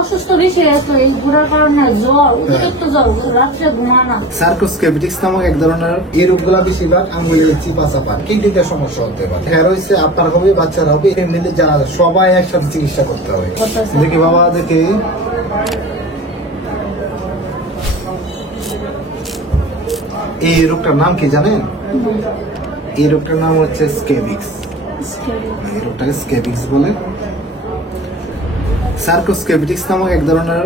অসুস্থ বেশি আছে এই ঘোরার কারণে জ্বর অতিরিক্ত জ্বর রাত্রে ঘুমানা। সার্কোস্কেপিটিক্স নামক এক ধরনের এই রোগগুলা বেশিরভাগ আঙ্গুলের চিপা চাপা কিডনিতে সমস্যা হতে পারে। হ্যাঁ রয়েছে আপনার হবে বাচ্চার হবে ফ্যামিলি যারা সবাই একসাথে চিকিৎসা করতে হবে। দেখি বাবা দেখি এই রোগটার নাম কি জানেন? এই রোগটার নাম হচ্ছে স্কেবিক্স। এই রোগটাকে স্কেবিক্স বলে। সার্কোস্কেপিটিক্স নামক এক ধরনের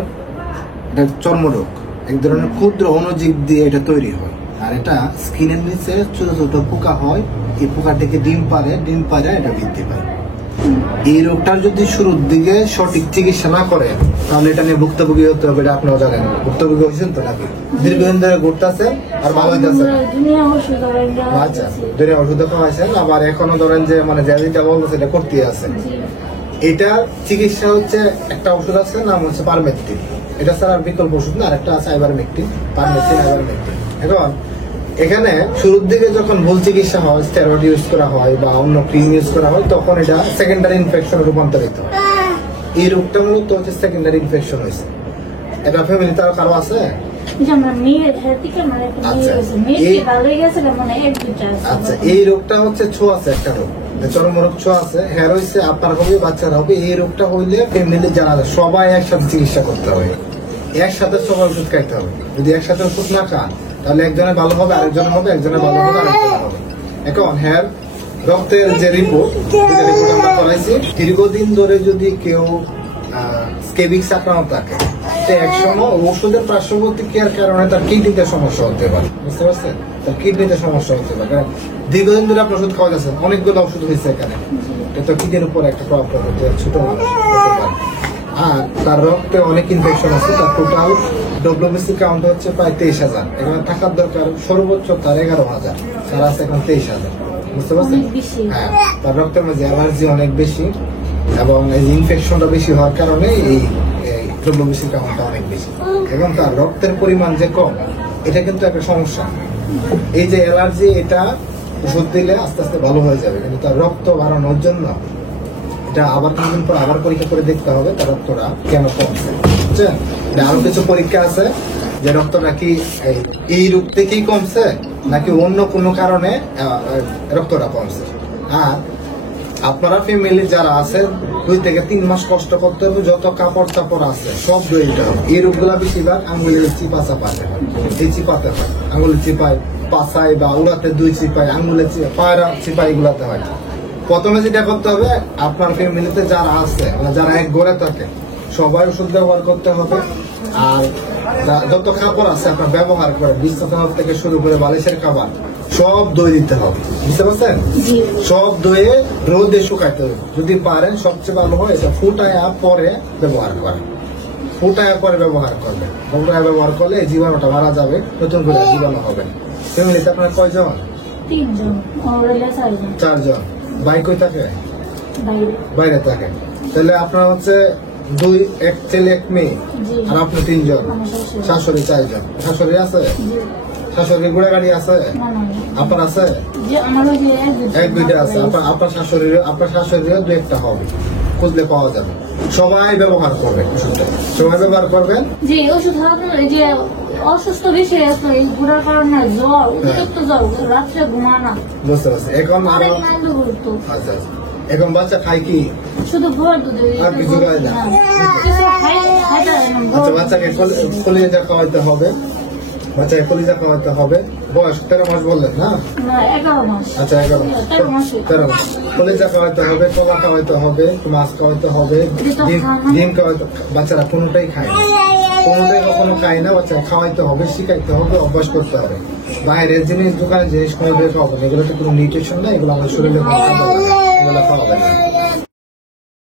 চর্মরোগ, এক ধরনের ক্ষুদ্র অণুজীব দিয়ে এটা তৈরি হয়। আর এটা স্কিনের নিচে ছোট ছোট পোকা হয়, এই পোকা থেকে ডিম পারে এটা বৃদ্ধি পায়। এই রোগটার যদি শুরুর দিকে সঠিক চিকিৎসা না করে তাহলে এটা নিয়ে ভুক্তভোগী হতে হবে। এটা আপনারা জানেন, ভুক্তভোগী হয়েছেন তো নাকি? দীর্ঘদিন ধরে ঘুরতেছে আর ভালো হইতেছে। আচ্ছা, দুনিয়া ওষুধ খাওয়াইছেন, আবার এখনো ধরেন যে মানে যেটা বলতেছে এটা করতে আছে। এটা চিকিৎসা হচ্ছে একটা ওষুধ আছে নাম হচ্ছে পারমেথ্রিন। এটা ছাড়া বিকল্প ওষুধ না, আর একটা আছে আইভারমেকটিন, পারমেথ্রিন আইভারমেকটিন। এখন এখানে শুরুর দিকে যখন ভুল চিকিৎসা হয়, স্টেরয়েড ইউজ করা হয় বা অন্য ক্রিম ইউজ করা হয়, তখন এটা সেকেন্ডারি ইনফেকশনে রূপান্তরিত হয়। এই রোগটা মূলত হচ্ছে সেকেন্ডারি ইনফেকশন হয়েছে। এটা ফ্যামিলিতে কারো আছে? আচ্ছা, এই রোগটা হচ্ছে ছোঁয়াচে একটা রোগ, চর্মরোগ ছোঁয়াচে। হ্যাঁ রয়েছে আপনার হবে বাচ্চার হবে। এই রোগটা হইলে ফ্যামিলি যারা সবাই একসাথে চিকিৎসা করতে হবে, একসাথে সবাই ওষুধ খাইতে হবে। যদি একসাথে ওষুধ না খান তাহলে একজনের ভালো হবে, আরেকজনের হবে, একজনের ভালো হবে, আরেকজনের হবে। এখন হ্যাঁ রক্তের যে রিপোর্ট আমরা করাইছি, দীর্ঘদিন ধরে যদি কেউ স্কেবিক্স আক্রান্ত থাকে একসময় ওষুধের পার্শ্বপ্রতিক্রিয়ার কারণে তার কিডনিতে সমস্যা হতে পারে। বুঝতে পারছেন? তার কিডনিতে সমস্যা হতে পারে। কারণ দীর্ঘদিন ধরে আপনি ওষুধ খাওয়া যাচ্ছেন, অনেকগুলো ওষুধ হয়েছে এখানে, এটা কিডনির উপর একটা প্রভাব পড়বে, ছোট হতে পারে। আর তার রক্তে অনেক ইনফেকশন আছে। তার টোটাল ডব্লিউবিসি কাউন্ট হচ্ছে প্রায় 23,000। এখানে থাকার দরকার সর্বোচ্চ তার 11,000, তার আছে এখন 23,000। বুঝতে পারছেন? হ্যাঁ, তার রক্তের মধ্যে অ্যালার্জি অনেক বেশি এবং এই ইনফেকশনটা বেশি হওয়ার কারণে এই ডব্লিউবিসি কাউন্টটা অনেক বেশি। এবং তার রক্তের পরিমাণ যে কম, এটা কিন্তু একটা সমস্যা। এই যে অ্যালার্জি, এটা ওষুধ দিলে আস্তে আস্তে ভালো হয়ে যাবে, কিন্তু তার রক্ত বাড়ানোর জন্য এটা আবার কিছুদিন পর আবার পরীক্ষা করে দেখতে হবে তার রক্তটা কেন কমছে। বুঝছেন? আরো কিছু পরীক্ষা আছে যে রক্তটা কি এই রোগ থেকেই কমছে নাকি অন্য কোনো কারণে রক্তটা কমছে। আর আপনারা ফ্যামিলি যারা আছে 2 থেকে 3 মাস কষ্ট করতে হবে, যত কাপড় চাপড় আছে সব ধুয়ে দিতে হবে। এই রোগগুলা বেশিরভাগ আঙ্গুলের চিপা চাপাতে হয়, এই চিপাতে হয়, আঙ্গুলের চিপায় পাছায় বা উড়াতে 2 চিপায়, আঙ্গুলের পায়রা চিপাই এগুলাতে হয়। প্রথমে যেটা করতে হবে, আপনার ফ্যামিলিতে যারা আছে যারা এক ঘরে থাকে সবাই ওষুধ ব্যবহার করতে হবে। আর যত কাপড় আছে আপনার ব্যবহার করে বিছানা থেকে শুরু করে বালিশের খাবার সব ধুয়ে দিতে হবে। বুঝতে পারছেন? সব ধুয়ে রোদে শুকাইতে হবে। যদি পারেন সবচেয়ে ভালো হয় এটা ফুটায় পরে ব্যবহার করেন। ফুটায় পরে ব্যবহার করবেন। ফুটায় ব্যবহার করলে এই জীবাণুটা মারা যাবে, নতুন করে জীবাণু হবে। ফ্যামিলিতে আপনার কয়জন? 3 জন, 4 জন। ভাই কই থাকে? বাইরে থাকে। তাহলে আপনার হচ্ছে 1 ছেলে 1 মেয়ে, আর আপনি 3 জন। শাশুড়ি 4 জন। শাশুড়ি আছে? শাশুড়ি ঘোড়া গাড়ি আছে? আপনার আছে? এক দুইটা আছে। আপনার শাশুড়িরও 2-1টা হবে, খুঁজলে পাওয়া যাবে। সবাই ব্যবহার করবেন ওষুধটা, সবাই ব্যবহার করবেন। যে ওষুধ যে অসুস্থ বেশি আছে এই ঘোরার কারণে জ্বর অতিরিক্ত জ্বর রাত্রে ঘুমানা। বুঝতে পারছি। এখন আচ্ছা, এখন বাচ্চা খায় কি? শুধু ভোর দুধ, আর কিছু খায় না। আচ্ছা, বাচ্চাকে কলিজা খাওয়াইতে হবে, বাচ্চাকে কলিজা খাওয়াইতে হবে। বয়স 13 মাস বললেন না? 11 মাস। আচ্ছা, 13 মাস। কলিজা খাওয়াইতে হবে, কলা খাওয়াইতে হবে, মাছ খাওয়াইতে হবে, ডিম খাওয়াইতে। বাচ্চারা কোনোটাই খায় না, কোনোটাই কখনো খায় না। বাচ্চাকে খাওয়াইতে হবে, শিখাইতে হবে, অভ্যাস করতে হবে। বাইরের জিনিস, দোকানের জিনিস কোনো খাওয়াবো না, এগুলোতে কোনো নিউট্রিশন নেই, এগুলো আমাদের শরীরে খাওয়াবে না।